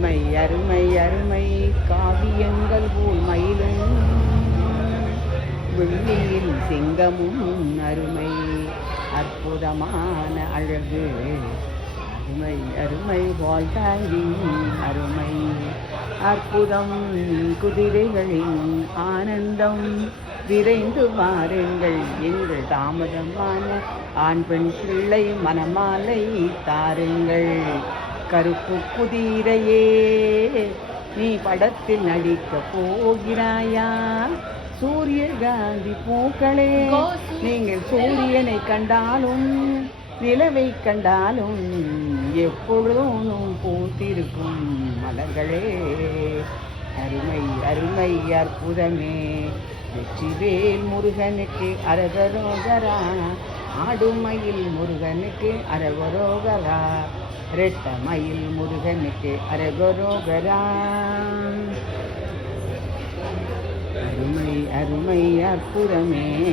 அருமை அருமை அருமை. காவியங்கள் போல் மயிலும் வெள்ளியில் சிங்கமும் அருமை. அற்புதமான அழகு. அருமை அருமை. வாழ்தாயின் அருமை. அற்புதம் குதிரைகளின் ஆனந்தம். விரைந்து வாருங்கள் எங்கள் தாமதமான ஆண் பெண் பிள்ளை மனமாலை தாருங்கள். கருப்பு குதிரையே நீ படத்தில் நடிக்க போகிறாயா? சூரியகாந்தி பூக்களே நீங்கள் சூரியனை கண்டாலும் நிலவை கண்டாலும் எப்பொழுதும் பூத்திருக்கும் மலர்களே. அருமை அருமை அற்புதமே. வெற்றிவேல் முருகனுக்கு அரகரோகரா ஆடுமயில் முருகனுக்கு அரகரோகரா. ரெட்டமயில் முருகனுக்கு அரகரோகரா. அருமை அருமை அற்புதமே.